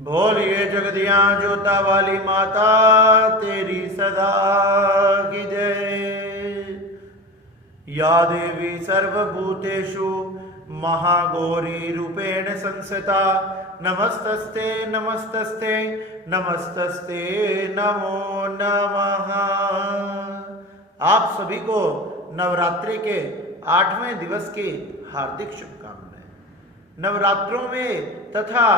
बोलिए जगदिया जोता वाली माता तेरी सदा की जय। या देवी सर्वभूतेषु महागौरी रूपेण संस्थिता नमस्तस्ते नमस्तस्ते नमस्तस्ते नमो नमः। आप सभी को नवरात्रि के 8वें दिवस की हार्दिक शुभकामनाएं। नवरात्रों में तथा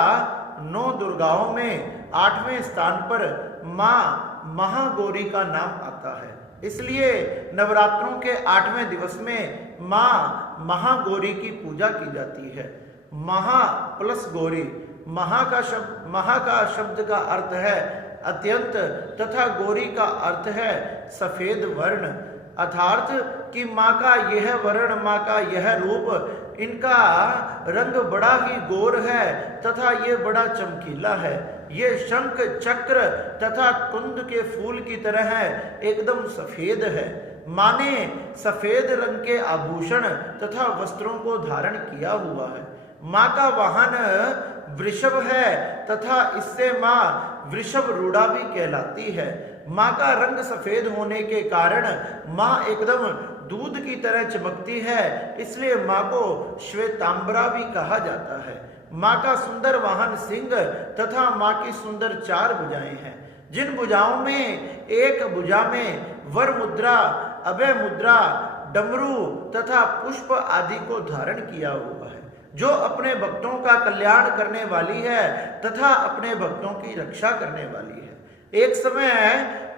9 दुर्गाओं में 8वें स्थान पर मां महागौरी का नाम आता है। इसलिए नवरात्रों के 8वें दिवस में मां महागौरी की पूजा की जाती है। महा प्लस गौरी, महा का शब्द का अर्थ है अत्यंत तथा गौरी का अर्थ है सफेद वर्ण, अर्थात कि माँ का यह वर्ण, माँ का यह रूप, इनका रंग बड़ा ही गौर है तथा ये बड़ा चमकीला है। ये शंख चक्र तथा कुंद के फूल की तरह है, एकदम सफेद है। माँ ने सफेद रंग के आभूषण तथा वस्त्रों को धारण किया हुआ है। माँ का वाहन वृषभ है तथा इससे माँ वृषभ रूढ़ा भी कहलाती है। माँ का रंग सफेद होने के कारण माँ एकदम दूध की तरह चमकती है, इसलिए माँ को श्वेतांबरा भी कहा जाता है। माँ का सुंदर वाहन सिंह तथा माँ की सुंदर 4 भुजाएं हैं, जिन भुजाओं में एक भुजा में वर मुद्रा, अभय मुद्रा, डमरू तथा पुष्प आदि को धारण किया हुआ है, जो अपने भक्तों का कल्याण करने वाली है तथा अपने भक्तों की रक्षा करने वाली है। एक समय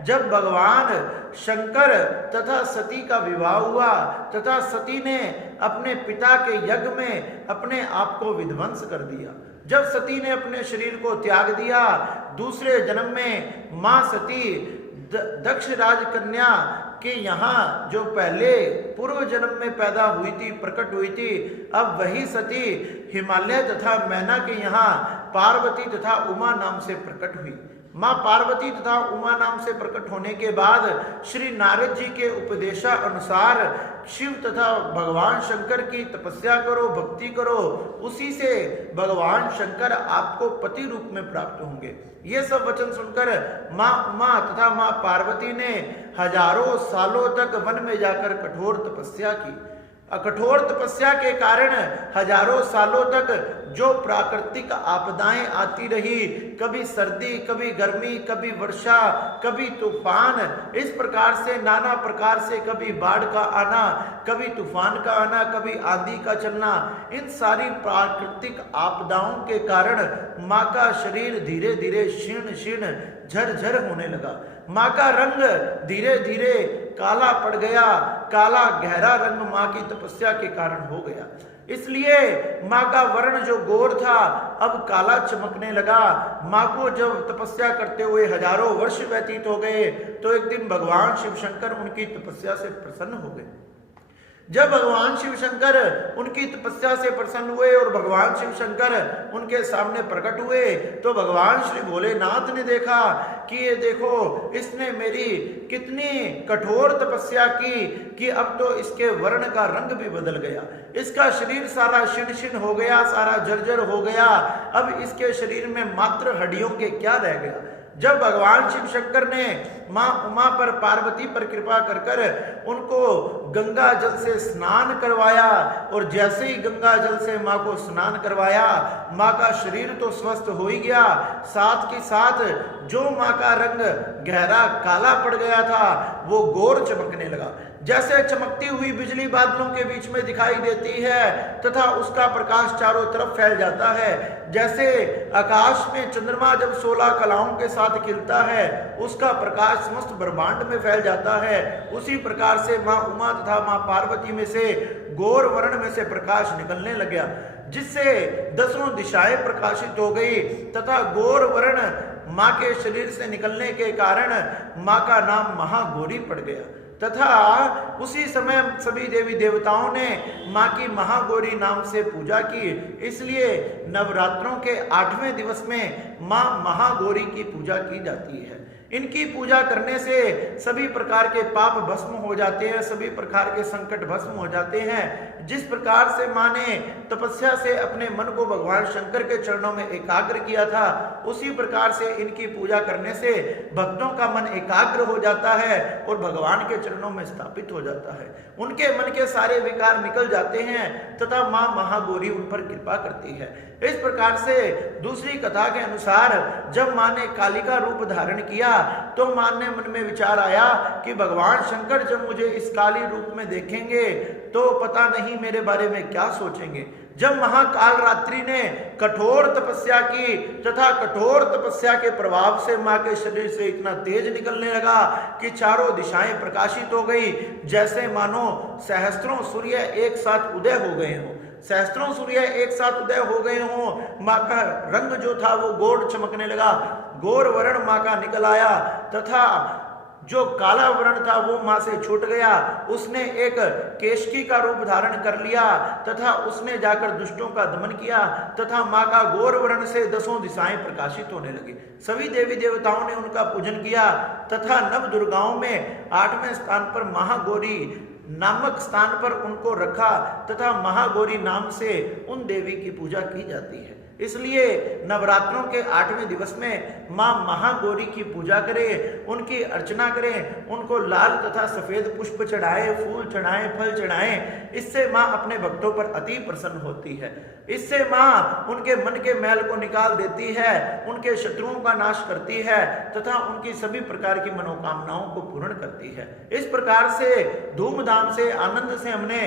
जब भगवान शंकर तथा सती का विवाह हुआ तथा सती ने अपने पिता के यज्ञ में अपने आप को विध्वंस कर दिया। जब सती ने अपने शरीर को त्याग दिया, दूसरे जन्म में मां सती दक्ष राजकन्या के यहाँ जो पहले पूर्व जन्म में पैदा हुई थी, प्रकट हुई थी, अब वही सती हिमालय तथा मैना के यहाँ पार्वती तथा उमा नाम से प्रकट हुई। माँ पार्वती तथा उमा नाम से प्रकट होने के बाद श्री नारद जी के उपदेशा अनुसार शिव तथा भगवान शंकर की तपस्या करो, भक्ति करो, उसी से भगवान शंकर आपको पति रूप में प्राप्त होंगे। ये सब वचन सुनकर माँ उमा तथा माँ पार्वती ने हजारों सालों तक वन में जाकर कठोर तपस्या की। कठोर तपस्या के कारण हजारों सालों तक जो प्राकृतिक आपदाएं आती रही, कभी सर्दी, कभी गर्मी, कभी वर्षा, कभी तूफान, इस प्रकार से नाना प्रकार से, कभी बाढ़ का आना, कभी तूफान का आना, कभी आंधी का चलना, इन सारी प्राकृतिक आपदाओं के कारण माँ का शरीर धीरे धीरे क्षीण क्षीण झरझर होने लगा। माँ का रंग धीरे धीरे काला पड़ गया, काला गहरा रंग माँ की तपस्या के कारण हो गया। इसलिए माँ का वर्ण जो गोर था अब काला चमकने लगा। माँ को जब तपस्या करते हुए हजारों वर्ष व्यतीत हो गए तो एक दिन भगवान शिव शंकर उनकी तपस्या से प्रसन्न हो गए। जब भगवान शिव शंकर उनकी तपस्या से प्रसन्न हुए और भगवान शिव शंकर उनके सामने प्रकट हुए तो भगवान श्री भोलेनाथ ने देखा कि ये देखो, इसने मेरी कितनी कठोर तपस्या की कि अब तो इसके वर्ण का रंग भी बदल गया, इसका शरीर सारा क्षीण क्षीण हो गया, सारा जर्जर हो गया, अब इसके शरीर में मात्र हड्डियों के क्या रह गया। जब भगवान शिव शंकर ने माँ उमा पर, पार्वती पर कृपा कर कर उनको गंगा जल से स्नान करवाया और जैसे ही गंगा जल से माँ को स्नान करवाया, माँ का शरीर तो स्वस्थ हो ही गया, साथ के साथ जो माँ का रंग गहरा काला पड़ गया था वो गोर चमकने लगा। जैसे चमकती हुई बिजली बादलों के बीच में दिखाई देती है तथा उसका प्रकाश चारों तरफ फैल जाता है, जैसे आकाश में चंद्रमा जब 16 कलाओं के साथ खिलता है उसका प्रकाश समस्त ब्रह्मांड में फैल जाता है, उसी प्रकार से माँ उमा तथा माँ पार्वती में से गौर वर्ण में से प्रकाश निकलने लग गया, जिससे 10 दिशाएं प्रकाशित हो गई तथा गौर वर्ण माँ के शरीर से निकलने के कारण माँ का नाम महागौरी पड़ गया। तथा उसी समय सभी देवी देवताओं ने माँ की महागौरी नाम से पूजा की। इसलिए नवरात्रों के 8वें दिवस में माँ महागौरी की पूजा की जाती है। इनकी पूजा करने से सभी प्रकार के पाप भस्म हो जाते हैं, सभी प्रकार के संकट भस्म हो जाते हैं। जिस प्रकार से माँ ने तपस्या से अपने मन को भगवान शंकर के चरणों में एकाग्र किया था, उसी प्रकार से इनकी पूजा करने से भक्तों का मन एकाग्र हो जाता है और भगवान के चरणों में स्थापित हो जाता है। उनके मन के सारे विकार निकल जाते हैं तथा माँ महागौरी उन पर कृपा करती है। इस प्रकार से दूसरी कथा के अनुसार जब माँ ने कालिका रूप धारण किया तो माँ ने मन में विचार आया कि भगवान शंकर जब मुझे इस काली रूप में देखेंगे तो पता नहीं मेरे बारे में क्या सोचेंगे। जब महाकाल रात्रि ने कठोर तपस्या की तथा कठोर तपस्या के प्रभाव से माँ के शरीर से इतना तेज निकलने लगा कि चारों दिशाएं प्रकाशित हो गई, जैसे मानो सहस्त्रों सूर्य एक साथ उदय हो गए हों। सहस्त्रों सूर्य एक साथ उदय हो गए हों। माँ का रंग जो था वो गोड़ चमकने लगा, गोर वर्ण माँ का निकल आया तथा जो काला वर्ण था वो माँ से छूट गया। उसने एक केशकी का रूप धारण कर लिया तथा उसने जाकर दुष्टों का दमन किया तथा माँ का गोर वर्ण से 10 दिशाएं प्रकाशित होने लगी। सभी देवी देवताओं ने उनका पूजन किया तथा नव दुर्गाओं में 8वें स्थान पर महागौरी नामक स्थान पर उनको रखा तथा महागौरी नाम से उन देवी की पूजा की जाती है। इसलिए नवरात्रों के 8वें दिवस में माँ महागौरी की पूजा करें, उनकी अर्चना करें, उनको लाल तथा सफेद पुष्प चढ़ाए, फूल चढ़ाएं, फल चढ़ाएं। इससे माँ अपने भक्तों पर अति प्रसन्न होती है। इससे माँ उनके मन के मैल को निकाल देती है, उनके शत्रुओं का नाश करती है तथा उनकी सभी प्रकार की मनोकामनाओं को पूर्ण करती है। इस प्रकार से धूमधाम से आनंद से हमने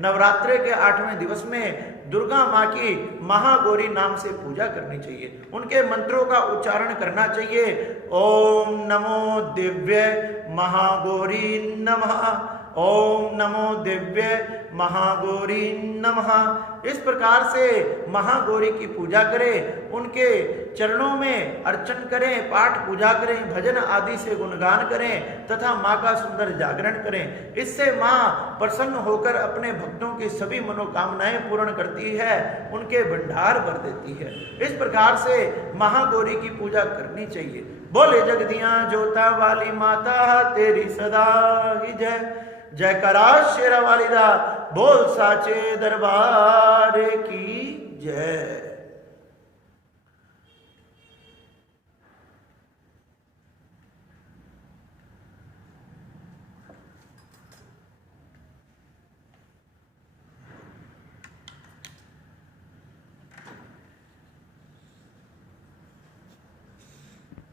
नवरात्रे के 8वें दिवस में दुर्गा माँ की महागौरी नाम से पूजा करनी चाहिए, उनके मंत्रों का उच्चारण करना चाहिए। ओम नमो दिव्य महागौरी नमः, ओम नमो दिव्य महागौरी नमः। इस प्रकार से महागौरी की पूजा करें, उनके चरणों में अर्चन करें, पाठ पूजा करें, भजन आदि से गुणगान करें तथा माँ का सुंदर जागरण करें। इससे माँ प्रसन्न होकर अपने भक्तों की सभी मनोकामनाएं पूर्ण करती है, उनके भंडार भर देती है। इस प्रकार से महागौरी की पूजा करनी चाहिए। बोले जगदियां जोता वाली माता तेरी सदा ही जय। जयकारा शेरा वाली दा, बोल साचे दरबार की जय।